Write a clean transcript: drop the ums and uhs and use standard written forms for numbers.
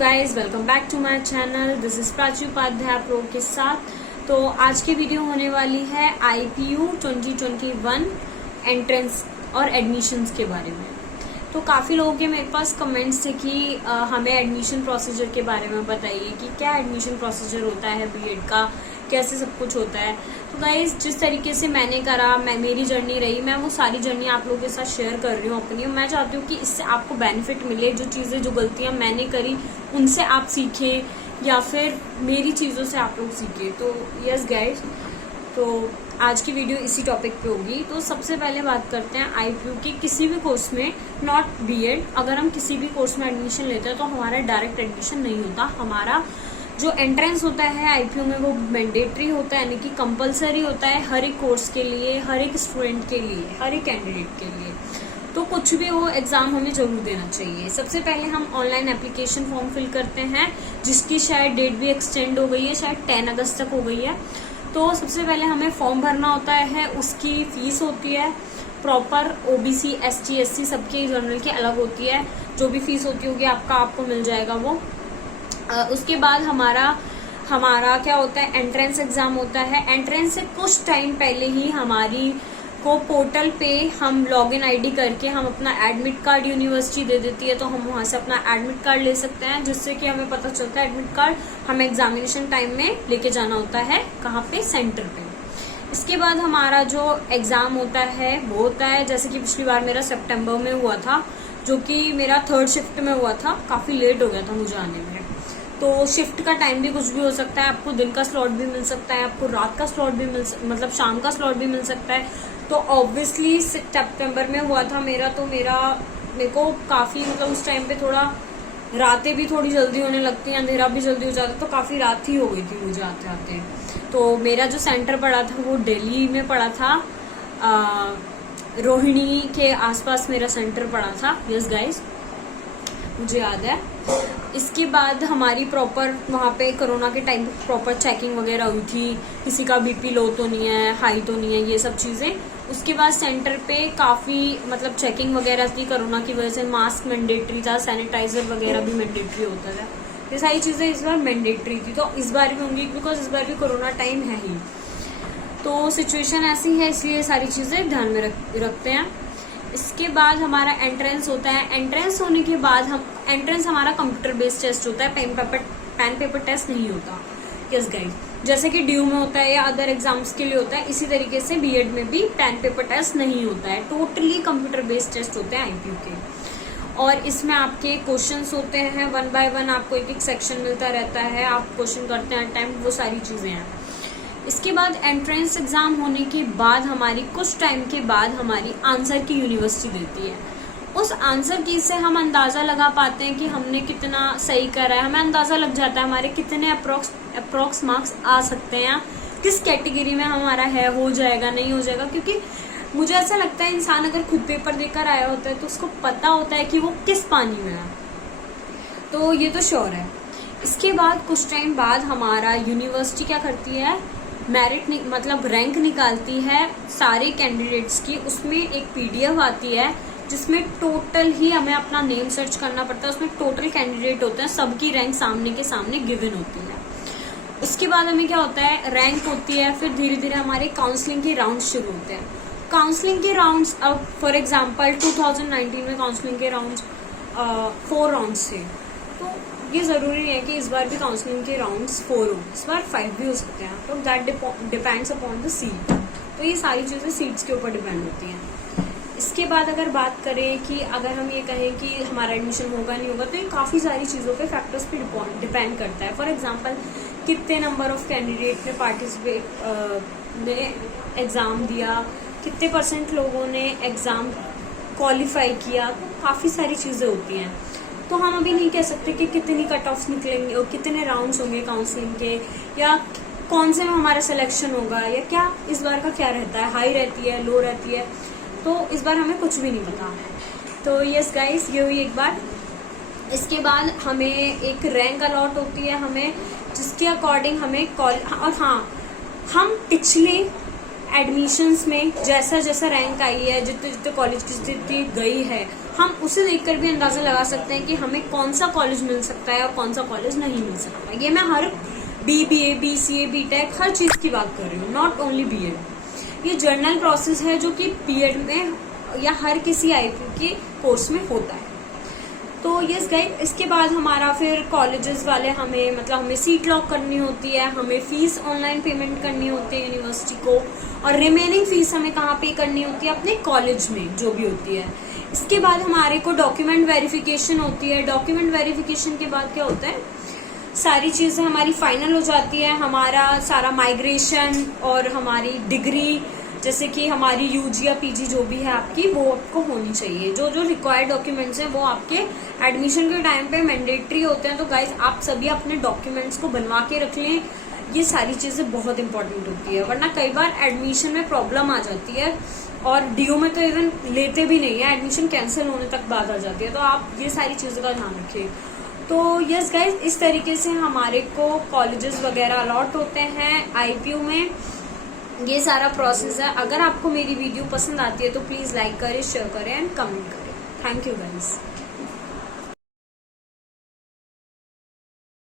Guys, welcome back to my channel. This is Prachi Upadhyay pro के साथ। तो आज की वीडियो होने वाली है IPU 2021 एंट्रेंस और एडमिशन्स के बारे में। तो काफ़ी लोगों के मेरे पास कमेंट्स थे कि हमें एडमिशन प्रोसीजर के बारे में बताइए कि क्या एडमिशन प्रोसीजर होता है बीएड का, कैसे सब कुछ होता है। तो गाइज, जिस तरीके से मैंने करा, मेरी जर्नी रही, मैं वो सारी जर्नी आप लोगों के साथ शेयर कर रही हूँ अपनी। मैं चाहती हूँ कि इससे आपको बेनिफिट मिले, जो चीज़ें जो गलतियाँ मैंने करी उनसे आप सीखें या फिर मेरी चीज़ों से आप लोग सीखें। तो यस गाइज, तो आज की वीडियो इसी टॉपिक पे होगी। तो सबसे पहले बात करते हैं IPU की किसी भी कोर्स में, नॉट बीएड। अगर हम किसी भी कोर्स में एडमिशन लेते हैं तो हमारा डायरेक्ट एडमिशन नहीं होता। हमारा जो एंट्रेंस होता है IPU में वो मैंडेटरी होता है, यानी कि कंपलसरी होता है हर एक कोर्स के लिए, हर एक स्टूडेंट के लिए, हर एक कैंडिडेट के लिए। तो कुछ भी हो, एग्जाम हमें जरूर देना चाहिए। सबसे पहले हम ऑनलाइन एप्लीकेशन फॉर्म फिल करते हैं, जिसकी शायद डेट भी एक्सटेंड हो गई है, शायद 10 अगस्त तक हो गई है। तो सबसे पहले हमें फॉर्म भरना होता है, उसकी फीस होती है प्रॉपर। OBC ST SC सबके जनरल की अलग होती है। जो भी फीस होती होगी आपको मिल जाएगा वो। उसके बाद हमारा क्या होता है, एंट्रेंस एग्जाम होता है। एंट्रेंस से कुछ टाइम पहले ही हमारी को पोर्टल पे हम लॉगिन ID करके हम अपना एडमिट कार्ड यूनिवर्सिटी दे देती है, तो हम वहाँ से अपना एडमिट कार्ड ले सकते हैं, जिससे कि हमें पता चलता है एडमिट कार्ड हमें एग्जामिनेशन टाइम में लेके जाना होता है, कहाँ पे, सेंटर पे। इसके बाद हमारा जो एग्जाम होता है वो होता है, जैसे कि पिछली बार मेरा सितंबर में हुआ था, जो कि मेरा 3rd शिफ्ट में हुआ था। काफ़ी लेट हो गया था मुझे आने में। तो शिफ्ट का टाइम भी कुछ भी हो सकता है, आपको दिन का स्लॉट भी मिल सकता है, आपको रात का स्लॉट भी मतलब शाम का स्लॉट भी मिल सकता है। तो ऑब्वियसली सितंबर में हुआ था मेरा, तो मेरे को काफ़ी मतलब उस टाइम पे थोड़ा रातें भी थोड़ी जल्दी होने लगती हैं, अंधेरा भी जल्दी हो जाता, तो काफ़ी रात ही हो गई थी मुझे आते आते। तो मेरा जो सेंटर पड़ा था वो दिल्ली में पड़ा था, रोहिणी के आसपास मेरा सेंटर पड़ा था। यस गाइस, मुझे याद है। इसके बाद हमारी प्रॉपर वहाँ पे कोरोना के टाइम पे प्रॉपर चेकिंग वगैरह हुई थी, किसी का BP लो तो नहीं है, हाई तो नहीं है, ये सब चीज़ें। उसके बाद सेंटर पे काफ़ी मतलब चेकिंग वगैरह थी कोरोना की वजह से। मास्क मैंडेटरी था, सैनिटाइजर वगैरह भी मैंडेटरी होता था। ये सारी चीज़ें इस बार मैंडेटरी थी, तो इस बार भी होंगी, बिकॉज इस बार भी कोरोना टाइम है ही। तो सिचुएशन ऐसी है, इसलिए सारी चीज़ें ध्यान में रखते हैं। इसके बाद हमारा एंट्रेंस होता है। एंट्रेंस होने के बाद एंट्रेंस हमारा कंप्यूटर बेस्ड टेस्ट होता है, पेन पेपर टेस्ट नहीं होता। यस गाइस, जैसे कि ड्यू में होता है या अदर एग्जाम्स के लिए होता है, इसी तरीके से बीएड में भी पेन पेपर टेस्ट नहीं होता है। टोटली कंप्यूटर बेस्ड टेस्ट होते हैं IPU के। और इसमें आपके क्वेश्चंस होते हैं 1 by 1, आपको एक सेक्शन मिलता रहता है, आप क्वेश्चन करते हैं अटेम्प्ट, वो सारी चीज़ें हैं। इसके बाद एंट्रेंस एग्जाम होने के बाद हमारी कुछ टाइम के बाद हमारी आंसर की यूनिवर्सिटी देती है। उस आंसर की से हम अंदाज़ा लगा पाते हैं कि हमने कितना सही करा है। हमें अंदाज़ा लग जाता है हमारे कितने अप्रोक्स मार्क्स आ सकते हैं, किस कैटेगरी में हमारा है, हो जाएगा नहीं हो जाएगा। क्योंकि मुझे ऐसा लगता है इंसान अगर खुद पेपर देकर आया होता है तो उसको पता होता है कि वो किस पानी में है, तो ये तो श्योर है। इसके बाद कुछ टाइम बाद हमारा यूनिवर्सिटी क्या करती है, मेरिट मतलब रैंक निकालती है सारे कैंडिडेट्स की। उसमें एक PDF आती है जिसमें टोटल ही हमें अपना नेम सर्च करना पड़ता है। उसमें टोटल कैंडिडेट होते हैं, सबकी रैंक सामने के सामने गिवन होती है। उसके बाद हमें क्या होता है, रैंक होती है, फिर धीरे धीरे हमारे काउंसलिंग के राउंड शुरू होते हैं। काउंसलिंग के राउंड्स, अब फॉर एग्जाम्पल 2019 में काउंसलिंग के राउंड्स 4 राउंड्स थे। तो ये ज़रूरी है कि इस बार भी काउंसलिंग के राउंड्स 4 हो, इस बार 5 भी हो सकते हैं। तो that depends upon the seat. तो ये सारी चीज़ें सीट्स के ऊपर डिपेंड होती हैं। इसके बाद अगर बात करें कि अगर हम ये कहें कि हमारा एडमिशन होगा नहीं होगा, तो ये काफ़ी सारी चीज़ों पे फैक्टर्स पे डिपेंड करता है। फॉर एग्जांपल, कितने नंबर ऑफ कैंडिडेट ने ने एग्ज़ाम दिया, कितने % लोगों ने एग्ज़ाम क्वालिफाई किया, तो काफ़ी सारी चीज़ें होती हैं। तो हम अभी नहीं कह सकते कि कितनी कट ऑफ्स निकलेंगे और कितने राउंड्स होंगे काउंसलिंग के, या कौन से में हमारा सिलेक्शन होगा, या क्या इस बार का क्या रहता है, हाई रहती है, लो रहती है। तो इस बार हमें कुछ भी नहीं पता। तो यस गाइस, ये हुई एक बार। इसके बाद हमें एक रैंक अलॉट होती है हमें, जिसके अकॉर्डिंग हमें और हाँ, हम पिछले एडमिशन्स में जैसा जैसा रैंक आई है, जितने जितने कॉलेज की जितनी गई है, हम उसे देखकर भी अंदाजा लगा सकते हैं कि हमें कौन सा कॉलेज मिल सकता है और कौन सा कॉलेज नहीं मिल सकता। ये मैं हर BBA, BCA, BTech हर चीज की बात कर रही हूँ, नॉट ओनली BEd। ये जर्नल प्रोसेस है जो कि BEd में या हर किसी IPU के कोर्स में होता है। तो यस गाइस, इसके बाद हमारा फिर कॉलेजेस वाले हमें सीट लॉक करनी होती है, हमें फीस ऑनलाइन पेमेंट करनी होती है यूनिवर्सिटी को, और रिमेनिंग फीस हमें कहाँ पे करनी होती है, अपने कॉलेज में जो भी होती है। इसके बाद हमारे को डॉक्यूमेंट वेरिफिकेशन होती है। डॉक्यूमेंट वेरिफिकेशन के बाद क्या होता है, सारी चीज़ें हमारी फाइनल हो जाती है, हमारा सारा माइग्रेशन और हमारी डिग्री, जैसे कि हमारी UG या PG जो भी है आपकी, वो आपको होनी चाहिए। जो जो रिक्वायर्ड डॉक्यूमेंट्स हैं वो आपके एडमिशन के टाइम पे मैंडेटरी होते हैं। तो गाइज आप सभी अपने डॉक्यूमेंट्स को बनवा के रख लें, ये सारी चीज़ें बहुत इंपॉर्टेंट होती है, वरना कई बार एडमिशन में प्रॉब्लम आ जाती है और DO में तो इवन लेते भी नहीं है, एडमिशन कैंसिल होने तक बात आ जाती है। तो आप ये सारी चीज़ों का ध्यान रखें। तो यस गाइज, इस तरीके से हमारे को कॉलेजेस वगैरह अलॉट होते हैं IPU में। ये सारा प्रोसेस है। अगर आपको मेरी वीडियो पसंद आती है तो प्लीज़ लाइक करें, शेयर करें एंड कमेंट करें। Thank you guys.